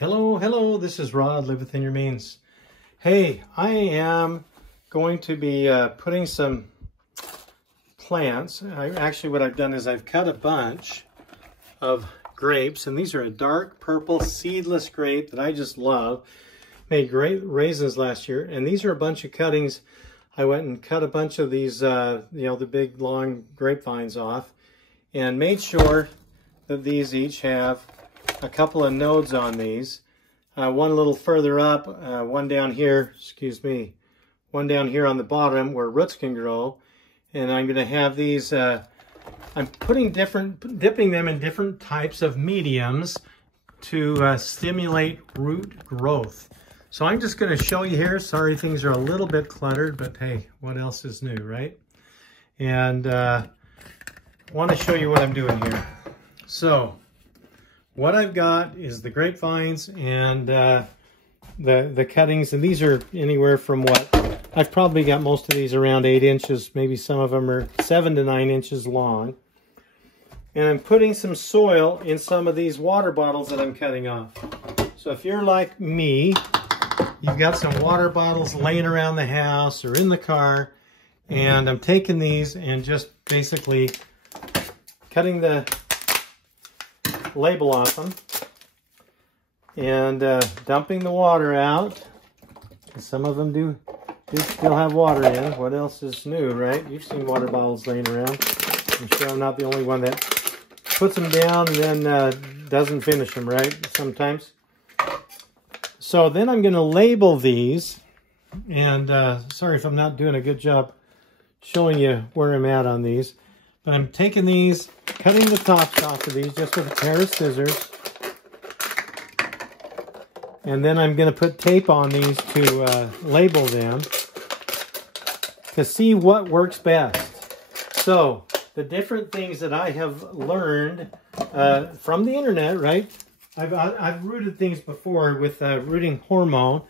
Hello, this is Rod, Live Within Your Means. Hey, I am going to be putting some plants. Actually, what I've done is I've cut a bunch of grapes, and these are a dark purple seedless grape that I just love. Made great raisins last year, and these are a bunch of cuttings. I went and cut a bunch of these, the big long grapevines off, and made sure that these each have a couple of nodes on these. One a little further up, one down here, one down here on the bottom where roots can grow. And I'm going to have these, I'm dipping them in different types of mediums to stimulate root growth. So I'm just going to show you here. Sorry, things are a little bit cluttered, but hey, what else is new, right? And I want to show you what I'm doing here. So what I've got is the grapevines and the cuttings, and these are anywhere from what, I've probably got most of these around 8 inches, maybe some of them are 7 to 9 inches long. And I'm putting some soil in some of these water bottles that I'm cutting off. So if you're like me, you've got some water bottles laying around the house or in the car, and I'm taking these and just basically cutting the label off them and dumping the water out. Some of them do still have water in. What else is new, right? You've seen water bottles laying around. I'm sure I'm not the only one that puts them down and then doesn't finish them, right? Sometimes. So then I'm going to label these, and sorry if I'm not doing a good job showing you where I'm at on these. But I'm taking these, cutting the tops off of these just with a pair of scissors. And then I'm going to put tape on these to label them to see what works best. So the different things that I have learned from the internet, right? I've rooted things before with rooting hormone,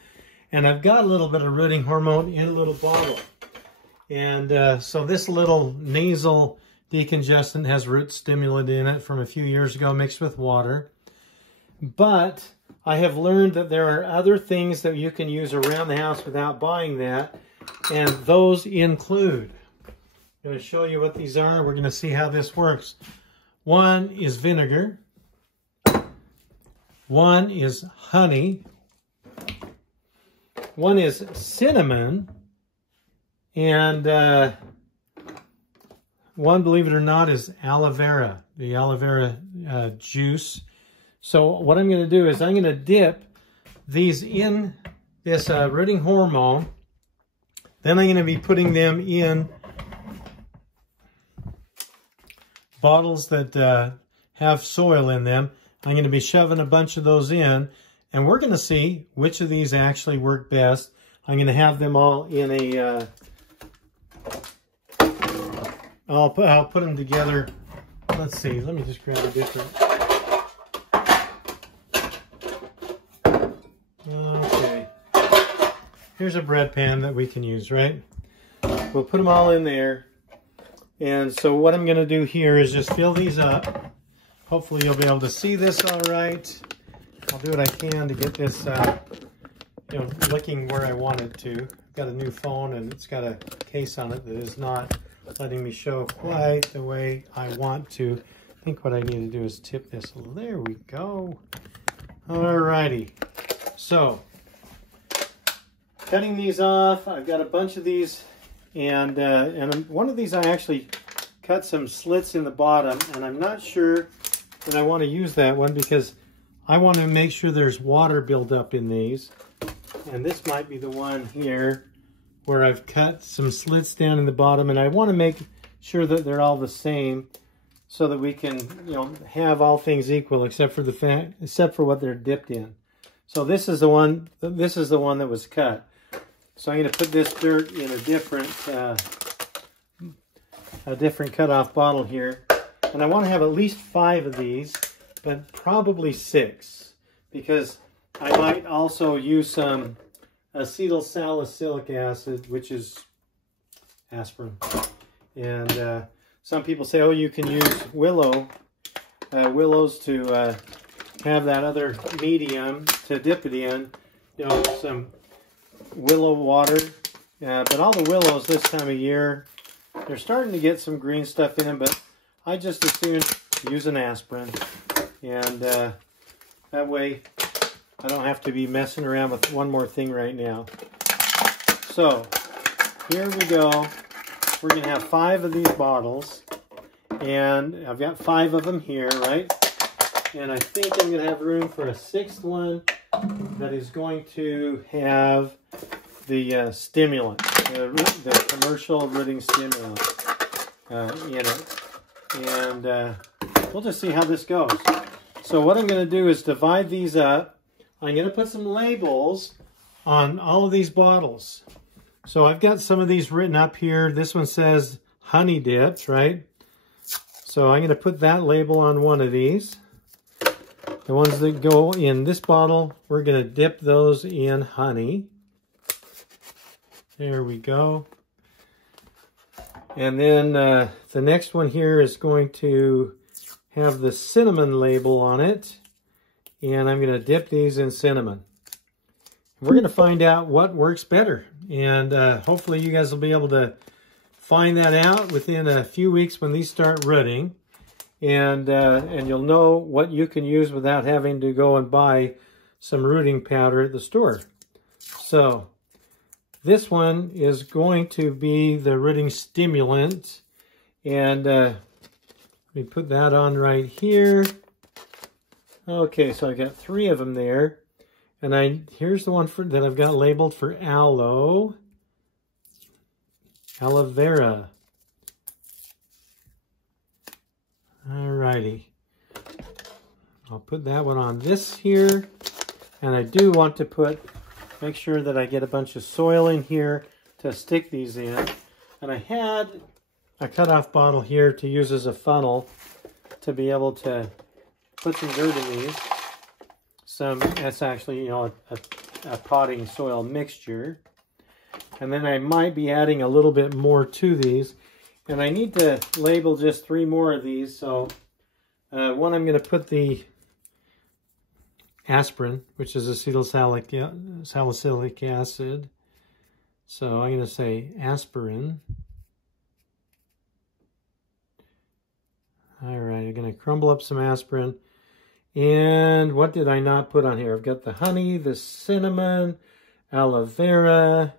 and I've got a little bit of rooting hormone in a little bottle. And so this little nasal decongestant has root stimulant in it from a few years ago mixed with water. But I have learned that there are other things that you can use around the house without buying that, and those include, I'm going to show you what these are. We're going to see how this works. One is vinegar. One is honey. One is cinnamon. And one, believe it or not, is aloe vera, the aloe vera juice. So what I'm going to do is I'm going to dip these in this rooting hormone. Then I'm going to be putting them in bottles that have soil in them. I'm going to be shoving a bunch of those in, and we're going to see which of these actually work best. I'm going to have them all in a... I'll put them together. Let's see. Let me just grab a different. Okay. Here's a bread pan that we can use, right? We'll put them all in there. And so what I'm going to do here is just fill these up. Hopefully you'll be able to see this all right. I'll do what I can to get this, looking where I want it to. I've got a new phone, and it's got a case on it that is not letting me show quite the way I want to. I think what I need to do is tip this. There we go. Alrighty. So, cutting these off. I've got a bunch of these, and one of these I actually cut some slits in the bottom, and I'm not sure that I want to use that one because I want to make sure there's water built up in these. And this might be the one here where I've cut some slits down in the bottom, and I want to make sure that they're all the same so that we can, have all things equal except for what they're dipped in. So this is the one that was cut. So I'm going to put this dirt in a different cutoff bottle here, and I want to have at least 5 of these, but probably 6, because I might also use some acetyl salicylic acid, which is aspirin. And some people say, oh, you can use willows to have that other medium to dip it in, you know, some willow water. But all the willows this time of year, they're starting to get some green stuff in them, but I just as soon use an aspirin. And that way I don't have to be messing around with one more thing right now. So here we go. We're going to have 5 of these bottles. And I've got 5 of them here, right? And I think I'm going to have room for a 6th one that is going to have the stimulant, the commercial rooting stimulant in it. And we'll just see how this goes. So what I'm going to do is divide these up. I'm going to put some labels on all of these bottles. So I've got some of these written up here. This one says honey dipped, right? So I'm going to put that label on one of these. The ones that go in this bottle, we're going to dip those in honey. There we go. And then the next one here is going to have the cinnamon label on it. And I'm going to dip these in cinnamon. We're going to find out what works better. And hopefully you guys will be able to find that out within a few weeks when these start rooting. And you'll know what you can use without having to go and buy some rooting powder at the store. So this one is going to be the rooting stimulant. And let me put that on right here. Okay, so I got 3 of them there. And here's the one that I've got labeled for Aloe Vera. Alrighty. I'll put that one on this here. And I do want to make sure that I get a bunch of soil in here to stick these in. And I had a cutoff bottle here to use as a funnel to be able to put some dirt in these. That's actually, you know, a potting soil mixture. And then I might be adding a little bit more to these. And I need to label just 3 more of these. So one, I'm going to put the aspirin, which is acetylsalicylic acid. So I'm going to say aspirin. All right, I'm going to crumble up some aspirin. And what did I not put on here? I've got the honey, the cinnamon, aloe vera,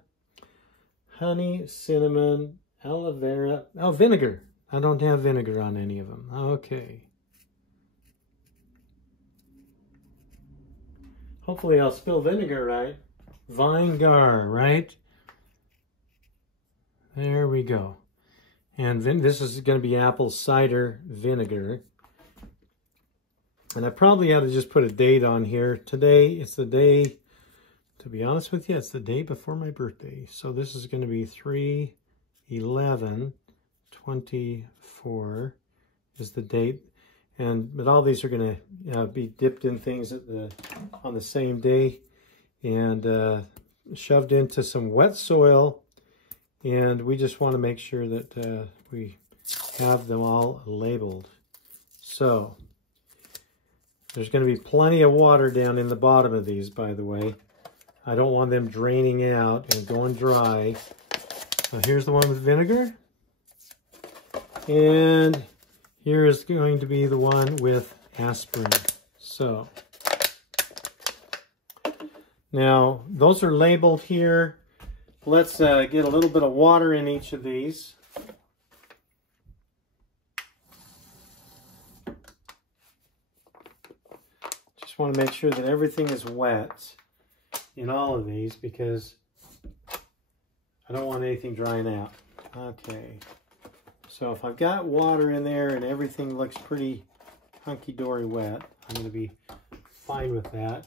honey, cinnamon, aloe vera. Oh, vinegar. I don't have vinegar on any of them. Okay. Hopefully I'll spill vinegar right. Vinegar, right? There we go. And this is going to be apple cider vinegar. And I probably ought to just put a date on here. Today, it's the day, to be honest with you, it's the day before my birthday. So this is going to be 3/11/24 is the date. But all these are going to be dipped in things on the same day and shoved into some wet soil. And we just want to make sure that we have them all labeled. So there's going to be plenty of water down in the bottom of these, by the way. I don't want them draining out and going dry. So here's the one with vinegar. And here is going to be the one with aspirin. So now those are labeled here. Let's get a little bit of water in each of these. Just want to make sure that everything is wet in all of these because I don't want anything drying out. Okay. So if I've got water in there and everything looks pretty hunky-dory wet, I'm going to be fine with that.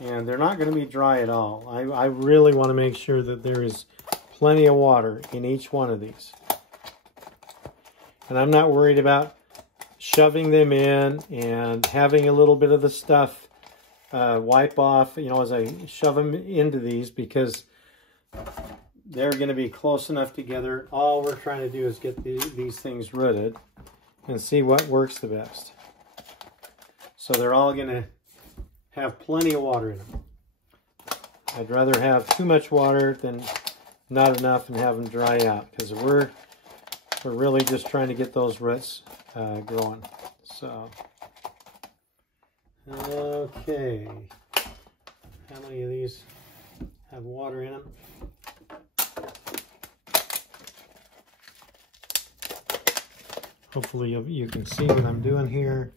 And they're not going to be dry at all. I really want to make sure that there is plenty of water in each one of these. And I'm not worried about shoving them in and having a little bit of the stuff wipe off, you know, as I shove them into these because they're going to be close enough together. All we're trying to do is get these things rooted and see what works the best. So they're all going to have plenty of water in them. I'd rather have too much water than not enough and have them dry out, because we're really just trying to get those roots growing. So, okay. How many of these have water in them? Hopefully you can see what I'm doing here,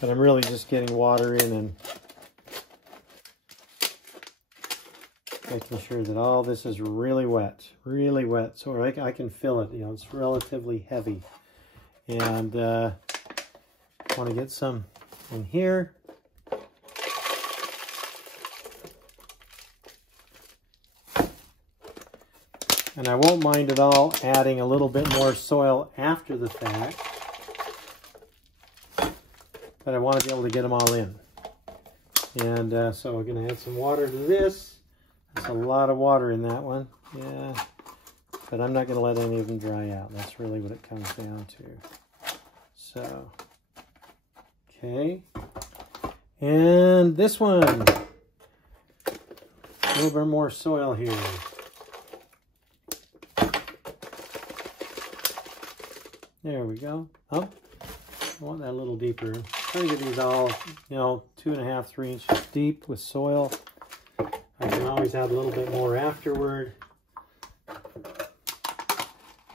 but I'm really just getting water in and making sure that all this is really wet, so I can feel it. You know, it's relatively heavy, and I want to get some in here. And I won't mind at all adding a little bit more soil after the fact, but I want to be able to get them all in. And so we're going to add some water to this. That's a lot of water in that one. Yeah, but I'm not going to let any of them dry out. That's really what it comes down to. So, okay. And this one, a little bit more soil here. There we go. Oh, I want that a little deeper. Try to get these all, 2.5, 3 inches deep with soil. I can always add a little bit more afterward,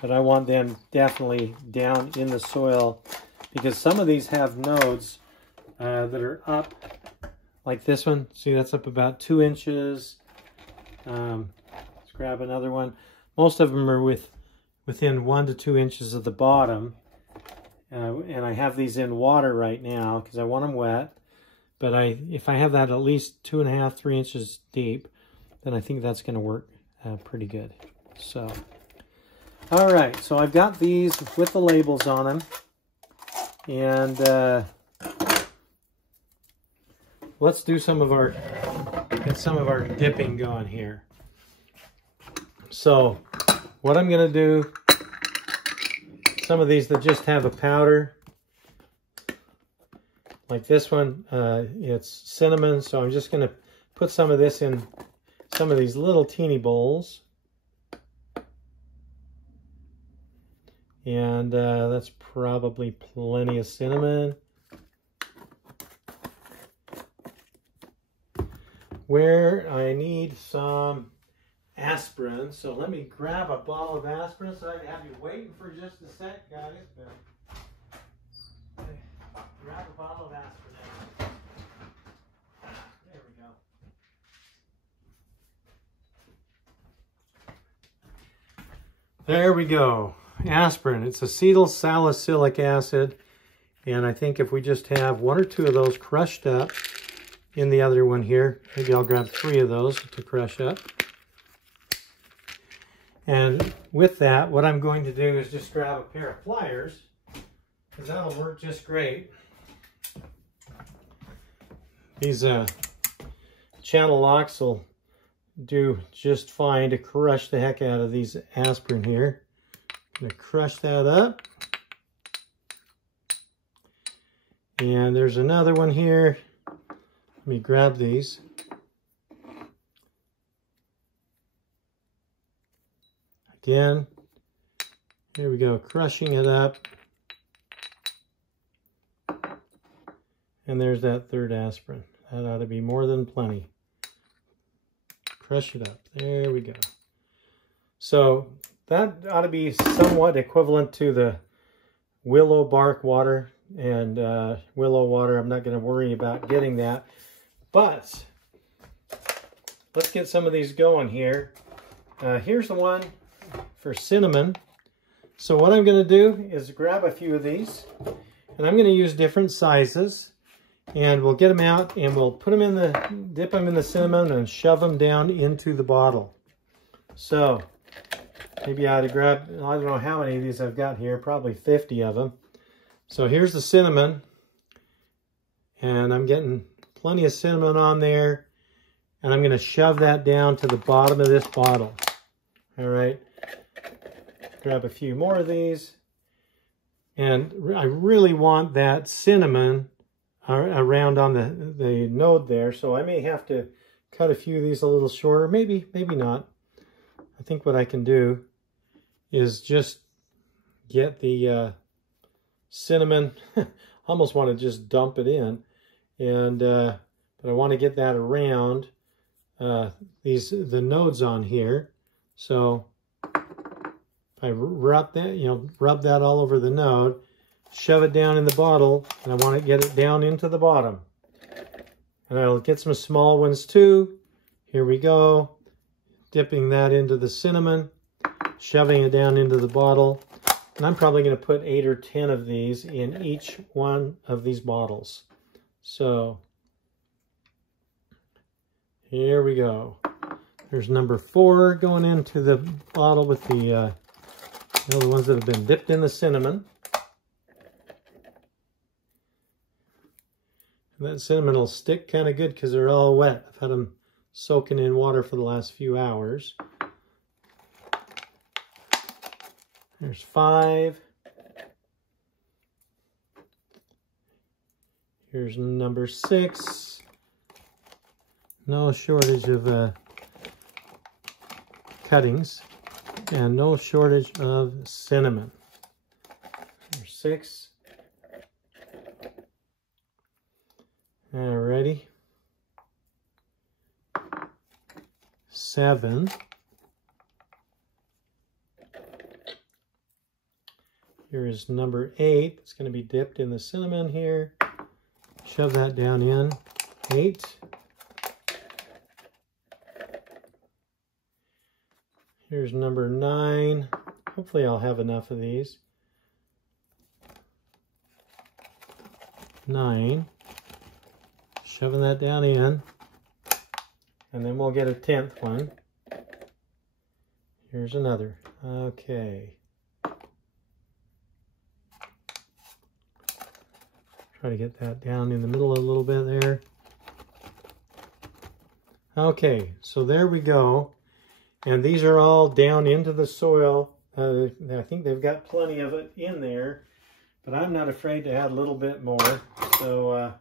but I want them definitely down in the soil, because some of these have nodes that are up, like this one. See, that's up about 2 inches. Let's grab another one. Most of them are within 1 to 2 inches of the bottom, and I have these in water right now because I want them wet. But if I have that at least 2.5, 3 inches deep, then I think that's going to work pretty good. So, all right, so I've got these with the labels on them, and let's do get some of our dipping going here. So, what I'm going to do, some of these that just have a powder, like this one, it's cinnamon, so I'm just going to put some of this in some of these little teeny bowls. And that's probably plenty of cinnamon. Where I need some aspirin, so let me grab a bottle of aspirin so I can have you waiting for just a sec, guys. Grab a bottle of aspirin. There we go. There we go. Aspirin. It's acetyl salicylic acid, and I think if we just have 1 or 2 of those crushed up in the other one here, maybe I'll grab 3 of those to crush up. And with that, what I'm going to do is just grab a pair of pliers, because that'll work just great. These channel locks will do just fine to crush the heck out of these aspirin here. I'm going to crush that up. And there's another one here. Let me grab these. Again, here we go, crushing it up. And there's that third aspirin. That ought to be more than plenty. Crush it up. There we go. So that ought to be somewhat equivalent to the willow bark water. And willow water, I'm not going to worry about getting that. But let's get some of these going here. Here's the one for cinnamon. So what I'm going to do is grab a few of these, and I'm going to use different sizes, and we'll get them out and we'll put them in dip them in the cinnamon and shove them down into the bottle. So maybe I ought to grab, I don't know how many of these I've got here, probably 50 of them. So here's the cinnamon, and I'm getting plenty of cinnamon on there, and I'm going to shove that down to the bottom of this bottle. All right. Grab a few more of these, and I really want that cinnamon around on the node there, so I may have to cut a few of these a little shorter. Maybe not. I think what I can do is just get the cinnamon. Almost want to just dump it in, and but I want to get that around the nodes on here. So if I rub that all over the node, shove it down in the bottle, and I want to get it down into the bottom. And I'll get some small ones too. Here we go. Dipping that into the cinnamon, shoving it down into the bottle. And I'm probably going to put 8 or 10 of these in each one of these bottles. So here we go. There's number 4 going into the bottle with the the ones that have been dipped in the cinnamon. And that cinnamon will stick kind of good because they're all wet. I've had them soaking in water for the last few hours. There's 5. Here's number 6. No shortage of cuttings, and no shortage of cinnamon. There's 6. Alrighty. 7. Here is number 8. It's going to be dipped in the cinnamon here. Shove that down in. 8. Here's number 9. Hopefully I'll have enough of these. 9. Shoving that down in. And then we'll get a 10th one. Here's another. Okay. Try to get that down in the middle a little bit there. Okay, so there we go. And these are all down into the soil. I think they've got plenty of it in there, but I'm not afraid to add a little bit more. So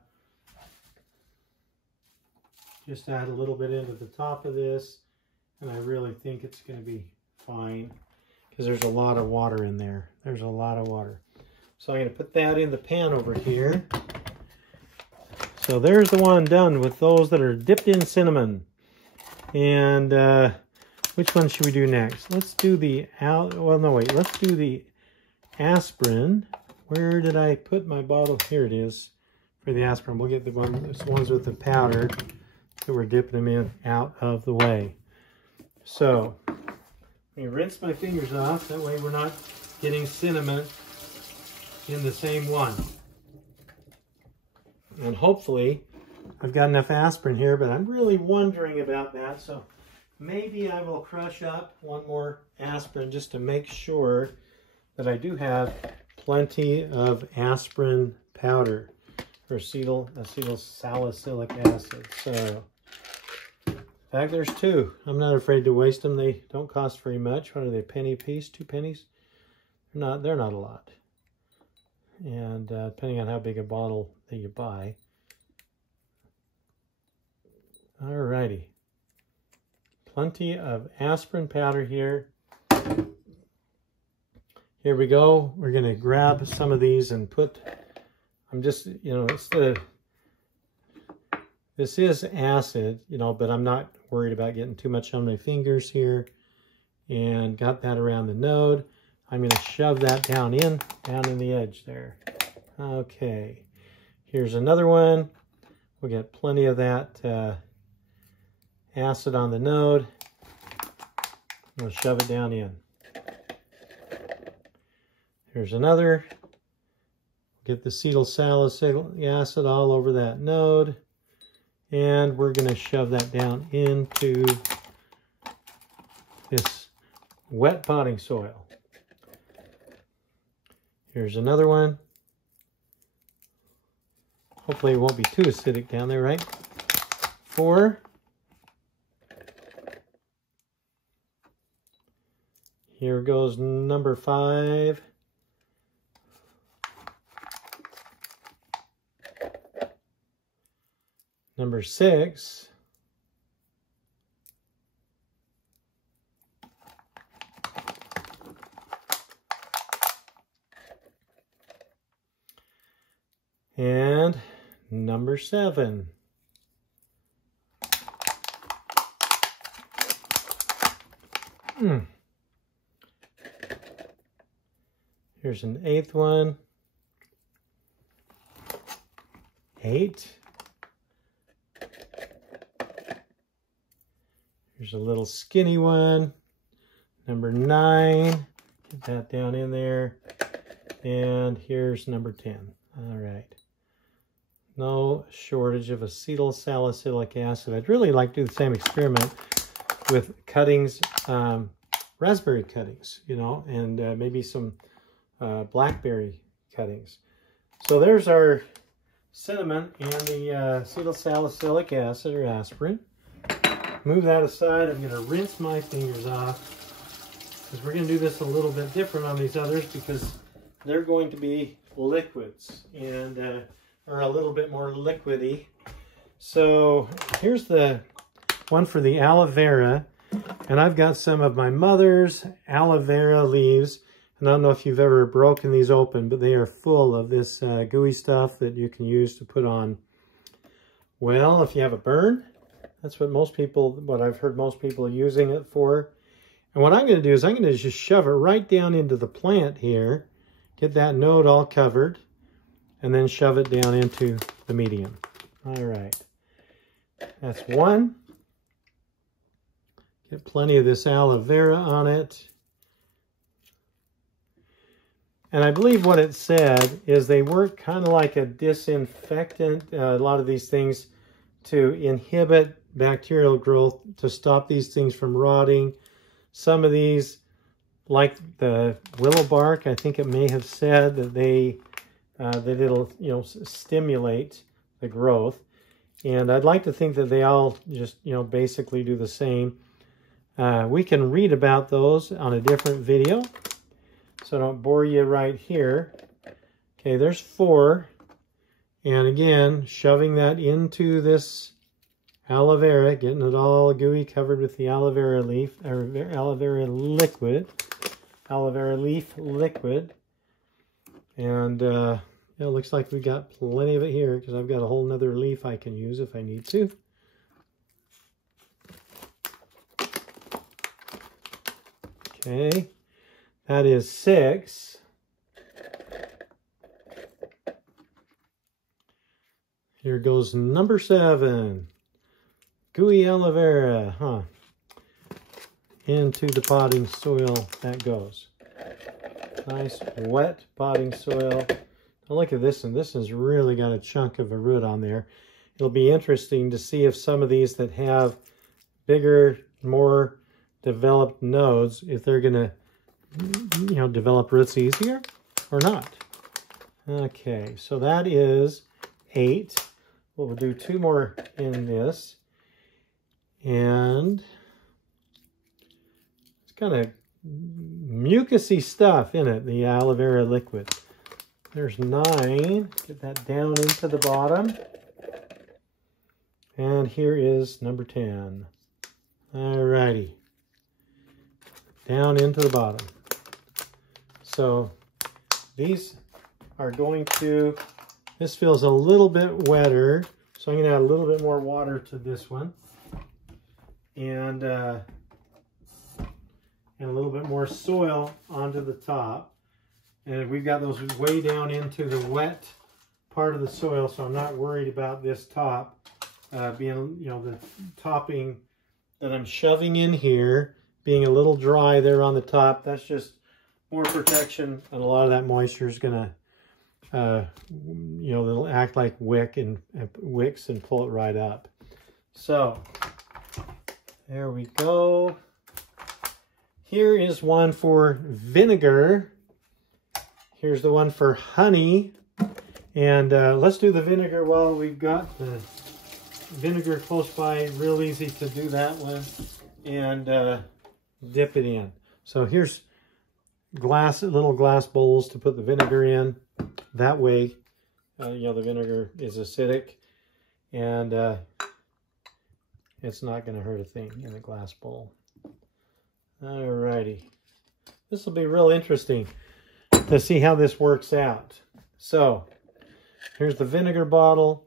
just add a little bit into the top of this, and I really think it's going to be fine because there's a lot of water in there. There's a lot of water. So I'm going to put that in the pan over here. So there's the one done with those that are dipped in cinnamon. And which one should we do next? Let's do the let's do the aspirin. Where did I put my bottle? Here it is for the aspirin. We'll get the ones with the powder that we're dipping them in out of the way. So let me rinse my fingers off. That way we're not getting cinnamon in the same one. And hopefully I've got enough aspirin here, but I'm really wondering about that. So maybe I will crush up one more aspirin just to make sure that I do have plenty of aspirin powder for acetyl salicylic acid. So in fact, there's 2. I'm not afraid to waste them. They don't cost very much. What are they, penny a piece? 2 pennies? They're not a lot. And depending on how big a bottle that you buy. Alrighty. Plenty of aspirin powder here. Here we go. We're going to grab some of these and put, this is acid, but I'm not worried about getting too much on my fingers here. And got that around the node. I'm going to shove that down in the edge there. Okay. Here's another one. We'll get plenty of that acid on the node. We'll shove it down in. Here's another. Get the acetyl salicylic acid all over that node. And we're going to shove that down into this wet potting soil. Here's another one. Hopefully it won't be too acidic down there, right? 4. Here goes number 5. Number 6. And number 7. Here's an 8th one. 8. Here's a little skinny one. Number 9. Get that down in there. And here's number 10. All right. No shortage of acetyl salicylic acid. I'd really like to do the same experiment with cuttings, raspberry cuttings, you know, and maybe some blackberry cuttings. So there's our cinnamon and the acetyl salicylic acid, or aspirin. Move that aside. I'm going to rinse my fingers off, because we're going to do this a little bit different on these others, because they're going to be liquids and are a little bit more liquidy. So here's the one for the aloe vera, and I've got some of my mother's aloe vera leaves, and I don't know if you've ever broken these open, but they are full of this gooey stuff that you can use to put on, well, if you have a burn. That's what I've heard most people using it for. And what I'm going to do is I'm going to just shove it right down into the plant here, get that node all covered, and then shove it down into the medium. All right. That's one. Get plenty of this aloe vera on it. And I believe what it said is they work kind of like a disinfectant, a lot of these things, to inhibit bacterial growth, to stop these things from rotting. Some of these, like the willow bark, I think it may have said that that it'll, you know, stimulate the growth. And I'd like to think that they all just, you know, basically do the same. We can read about those on a different video, so I don't bore you right here. Okay, there's 4. And again, shoving that into this aloe vera, getting it all gooey, covered with the aloe vera leaf, or aloe vera liquid, aloe vera leaf liquid. And it looks like we got plenty of it here, because I've got a whole nother leaf I can use if I need to. Okay, that is 6. Here goes number 7. Gooey aloe vera, into the potting soil that goes. Nice wet potting soil. Now look at this one. This one's really got a chunk of a root on there. It'll be interesting to see if some of these that have bigger, more developed nodes, if they're going to, you know, develop roots easier or not. Okay, so that is 8. We'll do 2 more in this. And it's kind of mucusy stuff in it, the aloe vera liquid. There's 9. Get that down into the bottom. And here is number 10. Alrighty. Down into the bottom. So these are going to, this feels a little bit wetter, so I'm going to add a little bit more water to this one. And a little bit more soil onto the top. And we've got those way down into the wet part of the soil, so I'm not worried about this top being, you know, the topping that I'm shoving in here being a little dry there on the top. That's just more protection, and a lot of that moisture is going to, you know, they'll act like wicks and pull it right up. So there we go. Here is one for vinegar. Here's the one for honey. And let's do the vinegar while we've got the vinegar close by. Real easy to do that one. And dip it in. So here's little glass bowls to put the vinegar in. That way, you know, the vinegar is acidic. and it's not going to hurt a thing in a glass bowl. Alrighty. This will be real interesting to see how this works out. So, here's the vinegar bottle.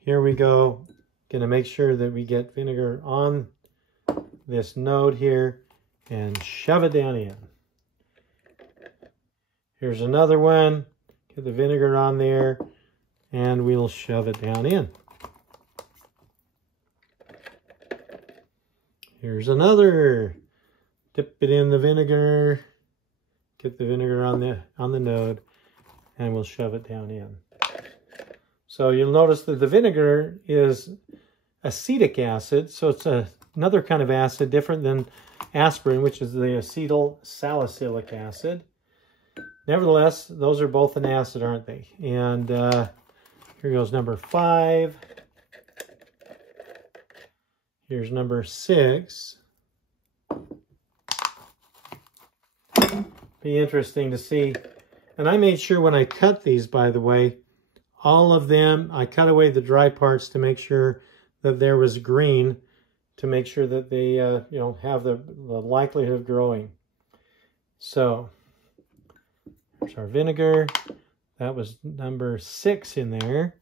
Here we go. Gonna make sure that we get vinegar on this node here and shove it down in. Here's another one. Get the vinegar on there and we'll shove it down in. Here's another. Dip it in the vinegar. Get the vinegar on the node and we'll shove it down in. So you'll notice that the vinegar is acetic acid, so it's another kind of acid different than aspirin, which is the acetyl salicylic acid. Nevertheless, those are both an acid, aren't they? And here goes number 5. Here's number 6. Be interesting to see. And I made sure when I cut these, by the way, all of them, I cut away the dry parts to make sure that there was green, to make sure that they you know, have the likelihood of growing. So there's our vinegar. That was number 6 in there.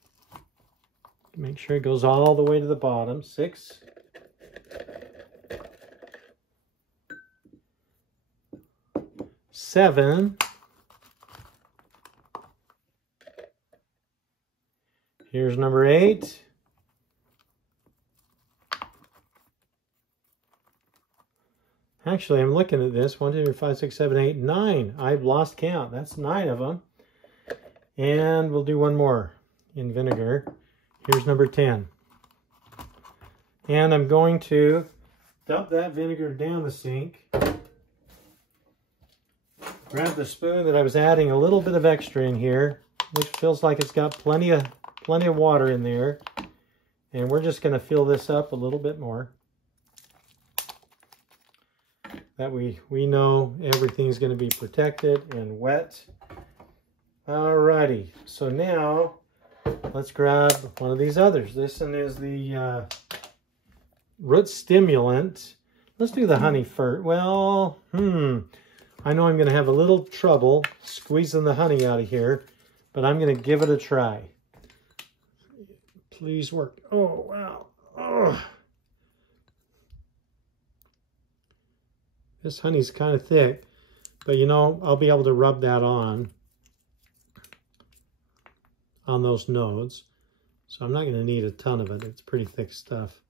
Make sure it goes all the way to the bottom. 6. Seven. Here's number 8. Actually, I'm looking at this. 1, 2, 3, 4, 5, 6, 7, 8, 9. I've lost count. That's 9 of them. And we'll do one more in vinegar. Here's number 10. And I'm going to dump that vinegar down the sink. Grab the spoon that I was adding a little bit of extra in here, which feels like it's got plenty of water in there. And we're just going to fill this up a little bit more. That we know everything's going to be protected and wet. Alrighty, so now let's grab one of these others. This one is the root stimulant. Let's do the honey first. Well, I know I'm going to have a little trouble squeezing the honey out of here, but I'm going to give it a try. Please work. Oh, wow. Oh. This honey's kind of thick, but you know, I'll be able to rub that on those nodes. So I'm not going to need a ton of it. It's pretty thick stuff.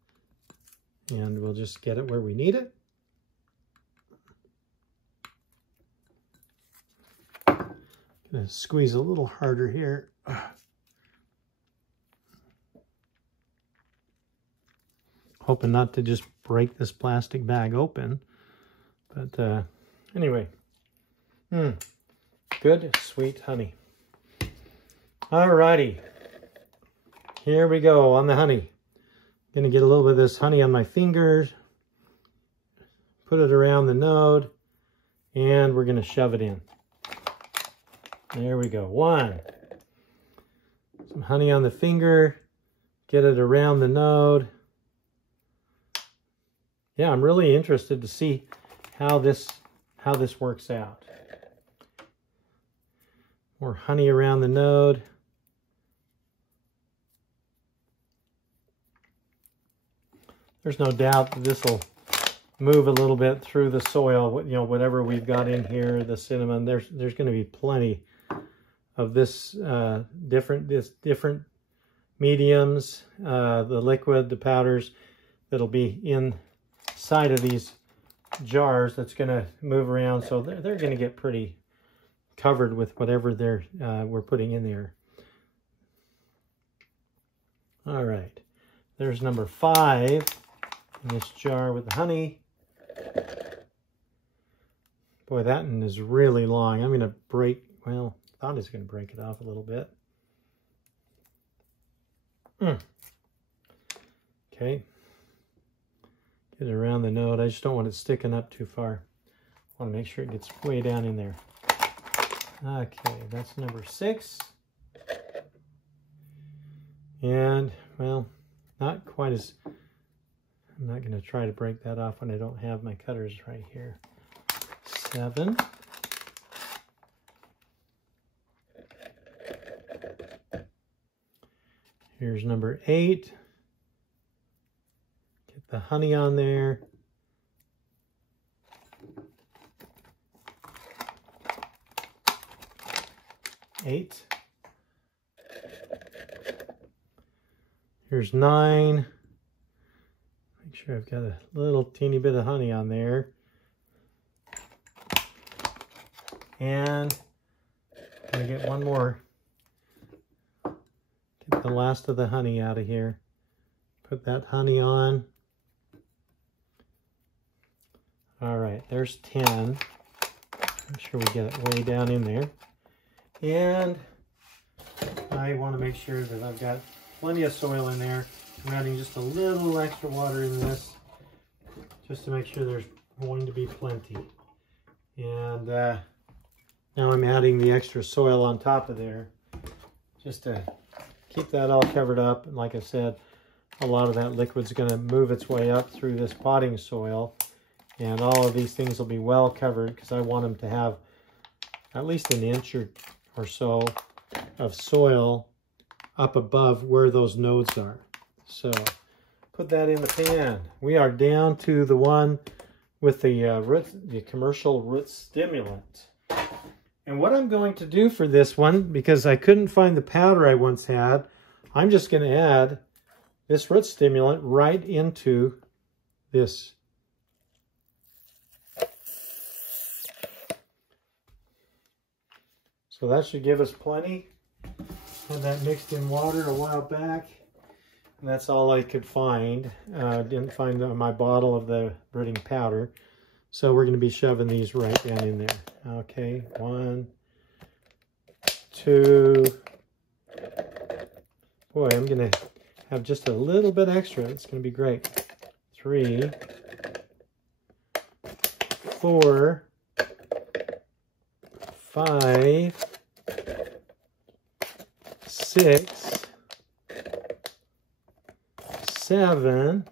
And we'll just get it where we need it. Gonna squeeze a little harder here. Hoping not to just break this plastic bag open. But anyway, good, sweet honey. Alrighty, here we go on the honey. Gonna get a little bit of this honey on my fingers, put it around the node, and we're gonna shove it in. There we go. 1. Some honey on the finger, get it around the node. Yeah, I'm really interested to see how this works out. More honey around the node. There's no doubt that this will move a little bit through the soil. You know, whatever we've got in here, the cinnamon. There's going to be plenty of this different mediums, the liquid, the powders that'll be inside of these jars. That's going to move around, so they're going to get pretty covered with whatever we're putting in there. All right, there's number 5 in this jar with the honey. Boy, that one is really long. I'm going to break, well, I thought I was going to break it off a little bit. Okay. Get it around the node. I just don't want it sticking up too far. I want to make sure it gets way down in there. Okay, that's number 6. And, well, not quite as, I'm not going to try to break that off when I don't have my cutters right here. 7. Here's number 8. Get the honey on there. 8. Here's 9. Make sure I've got a little teeny bit of honey on there. And I get one more. Get the last of the honey out of here. Put that honey on. All right, there's 10. Make sure we get it way down in there. And I want to make sure that I've got plenty of soil in there. I'm adding just a little extra water in this, just to make sure there's going to be plenty. And now I'm adding the extra soil on top of there, just to keep that all covered up. And like I said, a lot of that liquid's going to move its way up through this potting soil. And all of these things will be well covered, because I want them to have at least an inch or so of soil up above where those nodes are. So put that in the pan. We are down to the one with the commercial root stimulant. And what I'm going to do for this one, because I couldn't find the powder I once had, I'm just going to add this root stimulant right into this. So that should give us plenty. Had that mixed in water a while back, and that's all I could find. Didn't find my bottle of the rooting powder. So we're going to be shoving these right down in there. Okay, 1, 2. Boy, I'm going to have just a little bit extra. It's going to be great. 3, 4, 5, 6, 7,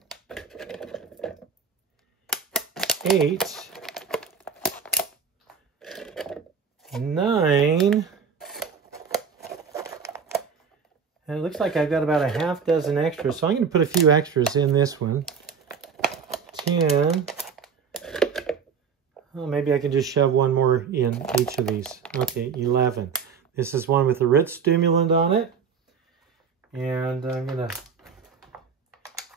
8, 9, and it looks like I've got about a half dozen extras, so I'm going to put a few extras in this one. 10. Well, maybe I can just shove one more in each of these. Okay, 11. This is one with the root stimulant on it. And I'm going to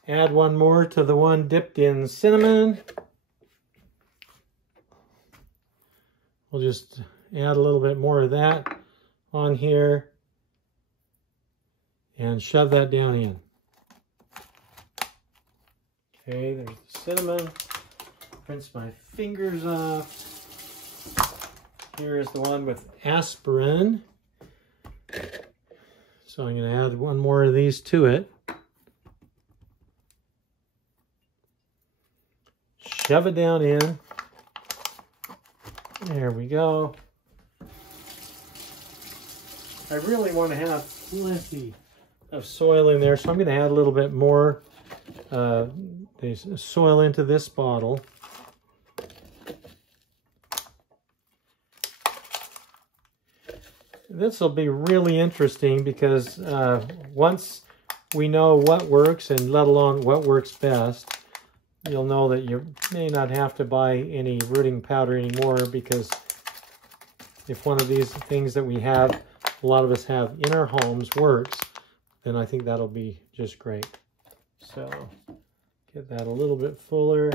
add one more to the one dipped in cinnamon. We'll just add a little bit more of that on here and shove that down in. Okay, there's the cinnamon. Rinse my fingers off. Here is the one with aspirin. So I'm going to add one more of these to it. Shove it down in. There we go. I really want to have plenty of soil in there, so I'm going to add a little bit more soil into this bottle. This will be really interesting, because once we know what works, and let alone what works best, you'll know that you may not have to buy any rooting powder anymore, because if one of these things that we have, a lot of us have in our homes, works, then I think that'll be just great. So get that a little bit fuller.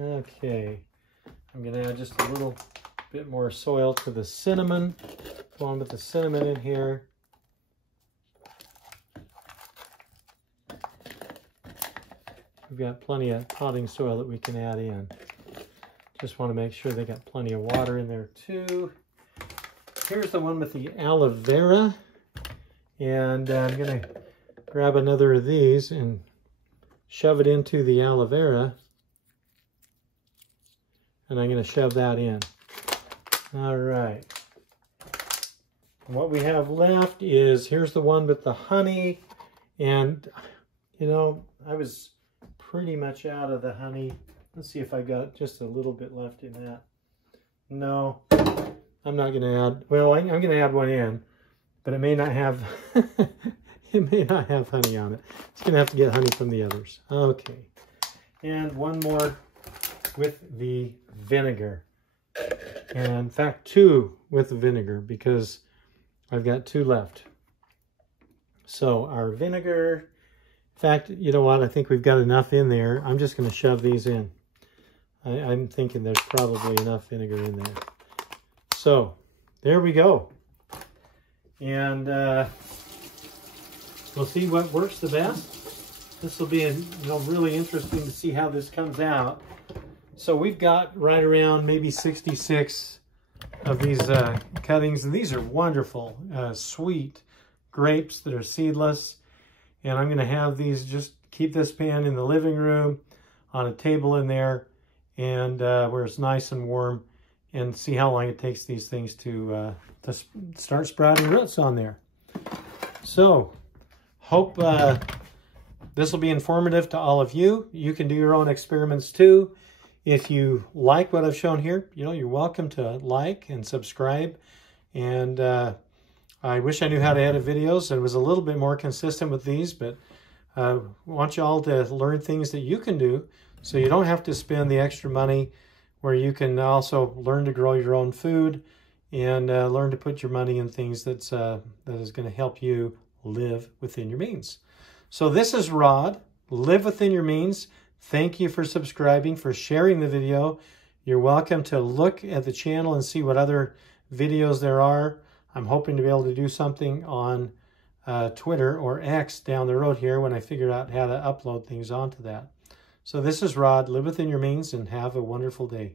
Okay, I'm going to add just a little bit more soil to the cinnamon. Go on with the cinnamon in here. We've got plenty of potting soil that we can add in. Just want to make sure they got plenty of water in there too. Here's the one with the aloe vera. And I'm going to grab another of these and shove it into the aloe vera. And I'm going to shove that in. All right. What we have left is, here's the one with the honey, and You know, I was pretty much out of the honey. Let's see if I got just a little bit left in that. No, I'm not going to add. Well, I'm going to add one in, but it may not have. It may not have honey on it. It's going to have to get honey from the others. Okay, and one more with the vinegar. And in fact, 2 with the vinegar because I've got 2 left. So our vinegar. In fact, you know what? I think we've got enough in there. I'm just going to shove these in. I'm thinking there's probably enough vinegar in there. So, there we go. And we'll see what works the best. This will be really interesting to see how this comes out. So we've got right around maybe 66 of these cuttings. And these are wonderful, sweet grapes that are seedless. And I'm going to have these, just keep this pan in the living room, on a table in there, and where it's nice and warm, and see how long it takes these things to start sprouting roots on there. So, hope this will be informative to all of you. You can do your own experiments too. If you like what I've shown here, you're welcome to like and subscribe. And I wish I knew how to edit videos and was a little bit more consistent with these, but I want you all to learn things that you can do so you don't have to spend the extra money, where you can also learn to grow your own food and learn to put your money in things that is going to help you live within your means. So this is Rod, Live Within Your Means. Thank you for subscribing, for sharing the video. You're welcome to look at the channel and see what other videos there are. I'm hoping to be able to do something on Twitter or X down the road here when I figure out how to upload things onto that. So this is Rod. Live within your means and have a wonderful day.